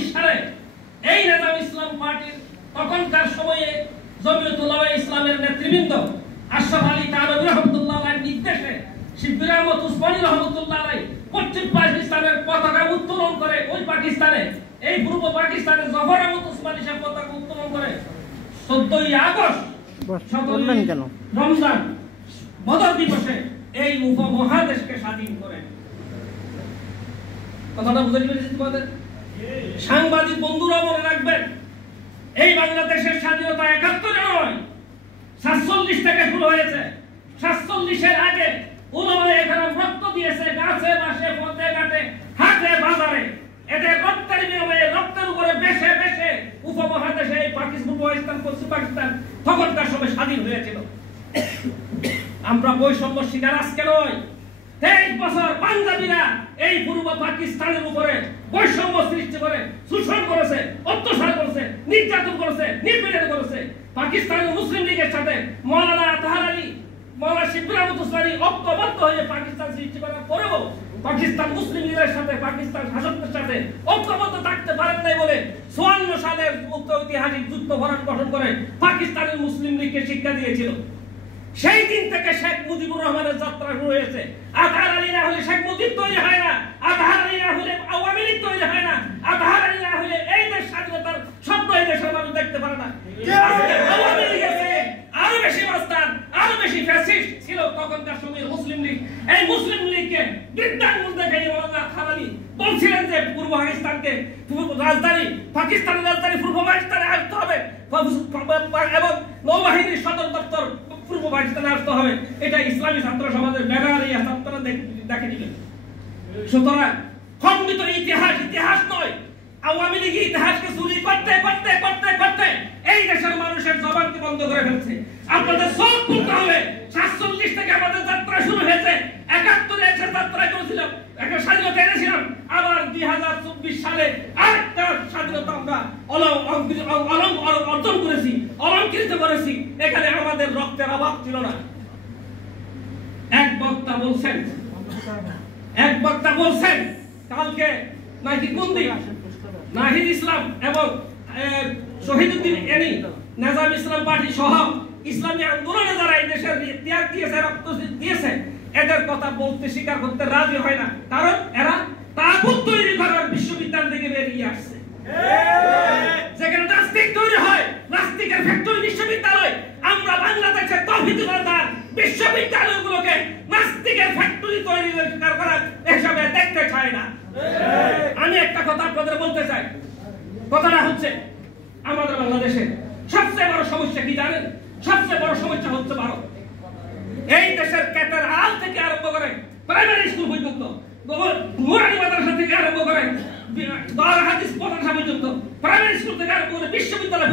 1947 সালে এই নেজাম ইসলাম পার্টির তখনকার সময়ে জমিয়তুল উলামা ইসলামের নেতৃবৃন্দ আশরাফ আলী থানভী রাহমাতুল্লাহ আলাইহির নির্দেশে শিববির আহমদ উসমানী রাহমাতুল্লাহ আলাইহি পশ্চিম পাকিস্তানের পতাকা উত্তোলন করে ওই পাকিস্তানে এই পূর্ব পাকিস্তানে জফর আহমদ উসমানী সাহেব পতাকা উত্তোলন করে 14ই আগস্ট রমজান বদর দিবসে এই উপমহাদেশকে স্বাধীন করেন। কথাটা বুঝতে পেরেছি তোমাদের? সাংবাদিক বন্ধুরা মনে রাখবেন, এই বাংলাদেশের স্বাধীনতা 71 নয় 47 থেকে শুরু হয়েছে। 47 আগে উলামায়ে এখানে রক্ত দিয়েছে গাছে বাসে পথে ঘাটে হাটে বাজারে। এদের রক্তের বিনিময়ে রক্তের উপরে বেশে বেশে উপমহাদেশে এই পাকিস্তান পশ্চিম পাকিস্তান তখনকার সময় স্বাধীন হয়েছিল। আমরা বৈষম্য শিকার আজকে নয়, 23 বছর পাঞ্জাবিরা এই পূর্ব পাকিস্তানের উপরে বৈষম্য সৃষ্টি করে শোষণ করেছে, অত্যাচার করেছে, নির্যাতন করেছে, নিপীড়ন করেছে। পাকিস্তানের মুসলিম লীগের সাথে মাওলানা আতহার আলী, মাওলানা শিববির আহমদ উসমানী ঐক্যবদ্ধ হয়ে পাকিস্তান সৃষ্টি করার পরেও পাকিস্তান মুসলিম লীগের সাথে পাকিস্তান শাসকদের সাথে ঐক্যবদ্ধ থাকতে পারেন নাই বলে 54 সালের ঐতিহাসিক যুদ্ধ ভরাট গঠন করে পাকিস্তানের মুসলিম লীগকে শিক্ষা দিয়েছিল। সেই দিন থেকে শেখ মুজিবুর রহমানের যাত্রা শুরু হয়েছে। আতহার আলী না হলে শেখ মুজিব তৈরি হয় না, আতহার আলী না হলে আওয়ামী লীগ তৈরি হয় না, আতহার আলী না হলে এই দেশ স্বাধীনতার স্বপ্ন এই দেশের মানুষ দেখতে পারে না। আওয়ামী লীগের থেকে আরো বেশি মাস্তান, আরো বেশি ফ্যাসিস্ট ছিল তখনকার সময়ের মুসলিম লীগ। এই মুসলিম লীগকে বৃদ্ধাঙ্গুল দেখে মাওলানা আতহার আলী বলছিলেন যে পূর্ব পাকিস্তানকে রাজধানী পাকিস্তানের রাজধানী পূর্ব পাকিস্তানে আসতে হবে এবং নৌবাহিনীর সদর দপ্তর পূর্ব পাকিস্তানে আসতে হবে। এটা ইসলামী ছাত্র সমাজের ব্যানার এই ছাত্ররা দেখে দিলেন। সুতরাং খণ্ডিত ইতিহাস ইতিহাস নয়। আওয়ামী লীগ ইতিহাসকে চুরি করতে করতে করতে করতে এই দেশের মানুষের জবানকে বন্ধ করে ফেলছে। আপনাদের সব খুলতে হবে। 47 থেকে আমাদের যাত্রা শুরু হয়েছে। 71 এসে যাত্রা করেছিলাম, একটা স্বাধীনতা এনেছিলাম। আবার 2024 সালে আরেকটা স্বাধীনতা আমরা অর্জন করেছি, অলঙ্কৃত করেছি। এখানে আমাদের রক্তের অভাব ছিল না। এক বক্তা বলছেন কালকে নাকি কুন্দি নাহিদ ইসলাম এবং শহীদুদ্দিন এনি নেজাম ইসলাম পার্টি সহ ইসলামী আন্দোলনে যারা এই দেশের ত্যাগ দিয়েছে, রক্ত দিয়েছে, এদের কথা বলতে স্বীকার করতে রাজি হয় না। কারণ এরা তাগুত তৈরি করার বিশ্ববিদ্যালয় থেকে বেরিয়ে আসছে। যেখানে নাস্তিক তৈরি হয়, নাস্তিকের ফ্যাক্টরি বিশ্ববিদ্যালয়। আমরা বাংলাদেশের তাওহীদুল আজহার বিশ্ববিদ্যালয়গুলোকে নাস্তিকের ফ্যাক্টরি তৈরি করার হিসাবে দেখতে চাই না। আমি একটা কথা আপনাদের বলতে চাই। কথাটা হচ্ছে আমাদের বাংলাদেশে সবচেয়ে বড় সমস্যা কি জানেন? সবচেয়ে বড় সমস্যা হচ্ছে ভারত। এই দেশের ক্যাটার আল থেকে আরম্ভ করে প্রাইমারি স্কুল পর্যন্ত, নুরানি মাদ্রাসা থেকে আরম্ভ করে দারুল হাদিস মাদ্রাসা পর্যন্ত, প্রাইমারি স্কুল থেকে আরম্ভ করে বিশ্ববিদ্যালয়